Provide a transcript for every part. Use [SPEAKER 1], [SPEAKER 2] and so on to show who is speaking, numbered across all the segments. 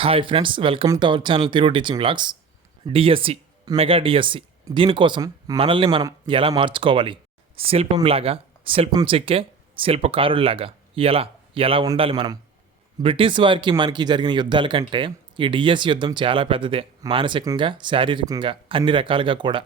[SPEAKER 1] Hi friends welcome to our channel తిరుగు teaching blogs DSC mega DSC దీనికోసం మనల్ని మనం ఎలా మార్చుకోవాలి? శిల్పంలాగా శిల్పం చెక్కే శిల్పకారుల్లాగా ఎలా ఎలా ఉండాలి మనం? బ్రిటిష్ వారికి మనకి జరిగిన యుద్ధాల కంటే ఈ డిఎస్సి యుద్ధం చాలా పెద్దదే మానసికంగా శారీరకంగా అన్ని రకాలుగా కూడా.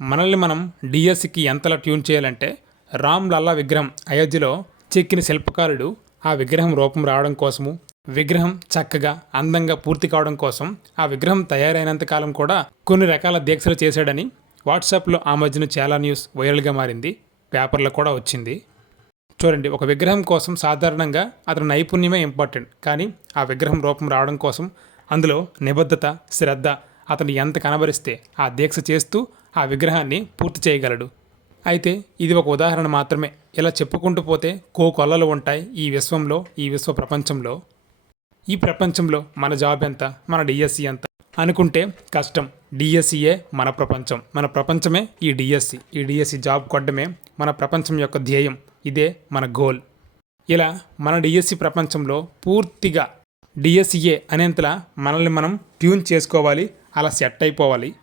[SPEAKER 1] మనల్ని మనం డిఎస్సికి ఎంతలా ట్యూన్ చేయాలంటే రామ్ లల్లా విగ్రహం అయోధ్యలో చెక్కిన శిల్పకారుడు ఆ విగ్రహం రూపం రావడం కోసము విగ్రహం చక్కగా అందంగా పూర్తి కావడం కోసం ఆ విగ్రహం తయారైనంత కాలం కూడా కొన్ని రకాల దీక్షలు చేశాడని వాట్సాప్లో ఆ మధ్యన చాలా న్యూస్ వైరల్గా మారింది పేపర్లో కూడా వచ్చింది. చూడండి ఒక విగ్రహం కోసం సాధారణంగా అతని నైపుణ్యమే ఇంపార్టెంట్ కానీ ఆ విగ్రహం రూపం రావడం కోసం అందులో నిబద్ధత శ్రద్ధ అతను ఎంత కనబరిస్తే ఆ దీక్ష చేస్తూ ఆ విగ్రహాన్ని పూర్తి చేయగలడు. అయితే ఇది ఒక ఉదాహరణ మాత్రమే. ఇలా చెప్పుకుంటూ పోతే కో కొల్లలు ఉంటాయి ఈ విశ్వంలో ఈ విశ్వ ప్రపంచంలో. ఈ ప్రపంచంలో మన జాబ్ ఎంత? మన డిఎస్సి ఎంత? అనుకుంటే కష్టం. డిఎస్సియే మన ప్రపంచం. మన ప్రపంచమే ఈ డిఎస్సి ఈ డిఎస్సి జాబ్ కొట్టడమే మన ప్రపంచం యొక్క ధ్యేయం. ఇదే మన గోల్. ఇలా మన డిఎస్సి ప్రపంచంలో పూర్తిగా డిఎస్సిఏ అనేంతలా మనల్ని మనం ట్యూన్ చేసుకోవాలి అలా సెట్ అయిపోవాలి.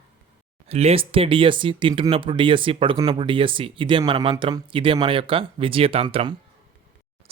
[SPEAKER 1] లేస్తే డిఎస్సి తింటున్నప్పుడు డిఎస్సి పడుకున్నప్పుడు డిఎస్సి ఇదే మన మంత్రం ఇదే మన యొక్క విజయతంత్రం.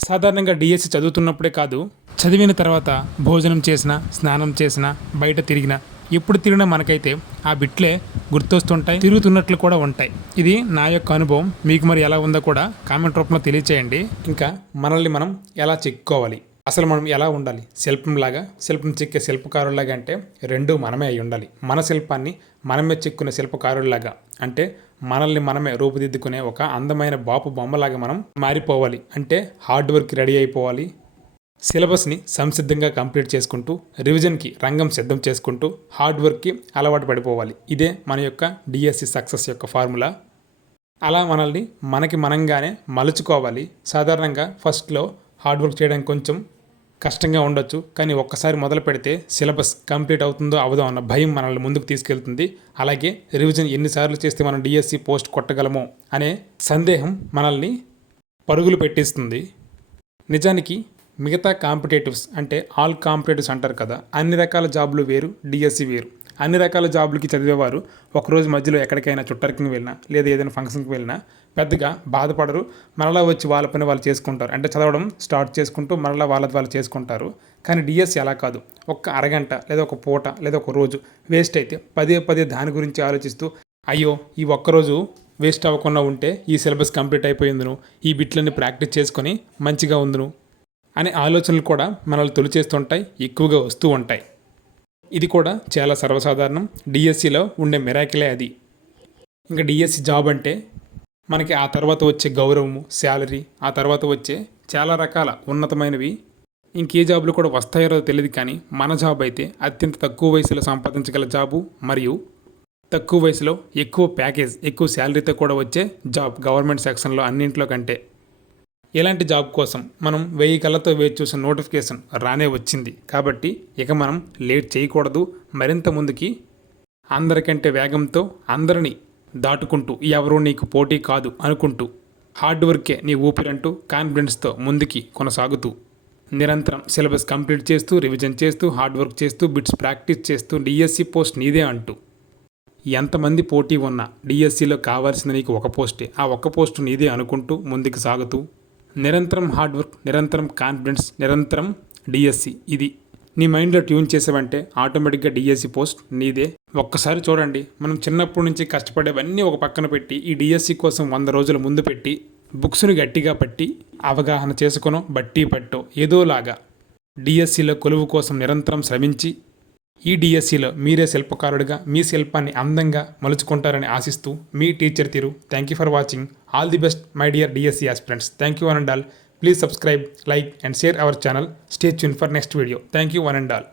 [SPEAKER 1] సాధారణంగా డిఎస్సి చదువుతున్నప్పుడే కాదు చదివిన తర్వాత భోజనం చేసిన స్నానం చేసిన బయట తిరిగిన ఎప్పుడు తిరిగినా మనకైతే ఆ బిట్లే గుర్తొస్తుంటాయి తిరుగుతున్నట్లు కూడా ఉంటాయి. ఇది నా యొక్క అనుభవం. మీకు మరి ఎలా ఉందో కూడా కామెంట్ రూపంలో తెలియచేయండి. ఇంకా మనల్ని మనం ఎలా చెక్కుకోవాలి అసలు మనం ఎలా ఉండాలి? శిల్పంలాగా శిల్పం చెక్కే శిల్పకారులాగా అంటే రెండు మనమే అయి ఉండాలి. మన శిల్పాన్ని మనమే చెక్కునే శిల్పకారులాగా అంటే మనల్ని మనమే రూపుదిద్దుకునే ఒక అందమైన బాపు బొమ్మలాగా మనం మారిపోవాలి. అంటే హార్డ్ వర్క్ రెడీ అయిపోవాలి. సిలబస్ని సంసిద్ధంగా కంప్లీట్ చేసుకుంటూ రివిజన్కి రంగం సిద్ధం చేసుకుంటూ హార్డ్ వర్క్కి అలవాటు పడిపోవాలి. ఇదే మన యొక్క డిఎస్సి సక్సెస్ యొక్క ఫార్ములా అలా మనల్ని మనకి మనంగానే మలుచుకోవాలి. సాధారణంగా ఫస్ట్లో హార్డ్ వర్క్ చేయడం కొంచెం కష్టంగా ఉండొచ్చు కానీ ఒక్కసారి మొదలు పెడితే సిలబస్ కంప్లీట్ అవుతుందో అవదో అన్న భయం మనల్ని ముందుకు తీసుకెళ్తుంది. అలాగే రివిజన్ ఎన్నిసార్లు చేస్తే మనం డిఎస్సి పోస్ట్ కొట్టగలమో అనే సందేహం మనల్ని పరుగులు పెట్టిస్తుంది. నిజానికి మిగతా కాంపిటేటివ్స్ అంటే ఆల్ కాంపిటేటివ్స్ అంటారు కదా అన్ని రకాల జాబులు వేరు డిఎస్సి వేరు. అన్ని రకాల జాబులకి చదివేవారు. ఒకరోజు మధ్యలో ఎక్కడికైనా చుట్టరికి వెళ్ళినా లేదా ఏదైనా ఫంక్షన్కి వెళ్ళినా పెద్దగా బాధపడరు. మరలా వచ్చి వాళ్ళ పని వాళ్ళు చేసుకుంటారు. అంటే చదవడం స్టార్ట్ చేసుకుంటూ మరలా వాళ్ళ వాళ్ళు చేసుకుంటారు. కానీ డిఎస్సి అలా కాదు. ఒక్క అరగంట లేదా ఒక పూట లేదా ఒక రోజు వేస్ట్ అయితే పదే పదే దాని గురించి ఆలోచిస్తూ అయ్యో ఈ ఒక్కరోజు వేస్ట్ అవ్వకుండా ఉంటే ఈ సిలబస్ కంప్లీట్ అయిపోయిందును ఈ బిట్లన్నీ ప్రాక్టీస్ చేసుకొని మంచిగా ఉందును అనే ఆలోచనలు కూడా మనల్ని తొలిచేస్తుంటాయి ఎక్కువగా వస్తూ ఉంటాయి. ఇది కూడా చాలా సర్వసాధారణం. డిఎస్సిలో ఉండే మెరాకిలే అది. ఇంకా డిఎస్సి జాబ్ అంటే మనకి ఆ తర్వాత వచ్చే గౌరవము శాలరీ ఆ తర్వాత వచ్చే చాలా రకాల ఉన్నతమైనవి. ఇంకే జాబులు కూడా వస్తాయో తెలియదు కానీ మన జాబ్ అయితే అత్యంత తక్కువ వయసులో సంపాదించగల జాబు మరియు తక్కువ వయసులో ఎక్కువ ప్యాకేజ్ ఎక్కువ శాలరీతో కూడా వచ్చే జాబ్ గవర్నమెంట్ సెక్షన్లో అన్నింటిలో కంటే. ఇలాంటి జాబ్ కోసం మనం వెయ్యి కళ్ళతో వేచి చూసిన నోటిఫికేషన్ రానే వచ్చింది. కాబట్టి ఇక మనం లేట్ చేయకూడదు. మరింత ముందుకి అందరికంటే వేగంతో అందరినీ దాటుకుంటూ ఎవరూ నీకు పోటీ కాదు అనుకుంటూ హార్డ్ వర్కే నీ ఊపిరంటూ కాన్ఫిడెన్స్తో ముందుకి కొనసాగుతూ నిరంతరం సిలబస్ కంప్లీట్ చేస్తూ రివిజన్ చేస్తూ హార్డ్ వర్క్ చేస్తూ బిట్స్ ప్రాక్టీస్ చేస్తూ డిఎస్సి పోస్ట్ నీదే అంటూ ఎంతమంది పోటీ ఉన్నా డిఎస్సిలో కావాల్సింది నీకు ఒక పోస్టే. ఆ ఒక్క పోస్టు నీదే అనుకుంటూ ముందుకు సాగుతూ నిరంతరం హార్డ్ వర్క్ నిరంతరం కాన్ఫిడెన్స్ నిరంతరం డిఎస్సి ఇది నీ మైండ్లో ట్యూన్ చేసావంటే ఆటోమేటిక్గా డిఎస్సి పోస్ట్ నీదే. ఒక్కసారి చూడండి మనం చిన్నప్పటి నుంచి కష్టపడేవన్నీ ఒక పక్కన పెట్టి ఈ డిఎస్సి కోసం వంద రోజుల ముందు పెట్టి బుక్స్ని గట్టిగా పట్టి అవగాహన చేసుకునో బట్టి పట్టో ఏదోలాగా. డిఎస్సిలో కొలువు కోసం నిరంతరం శ్రమించి ఈ డిఎస్సిలో మీరే శిల్పకారుడిగా మీ శిల్పాన్ని అందంగా మలుచుకుంటారని ఆశిస్తూ మీ టీచర్ తీరు. Thank you for watching all the best my dear DSC aspirants thank you one and all please subscribe like and share our channel stay tune for next video thank you one and all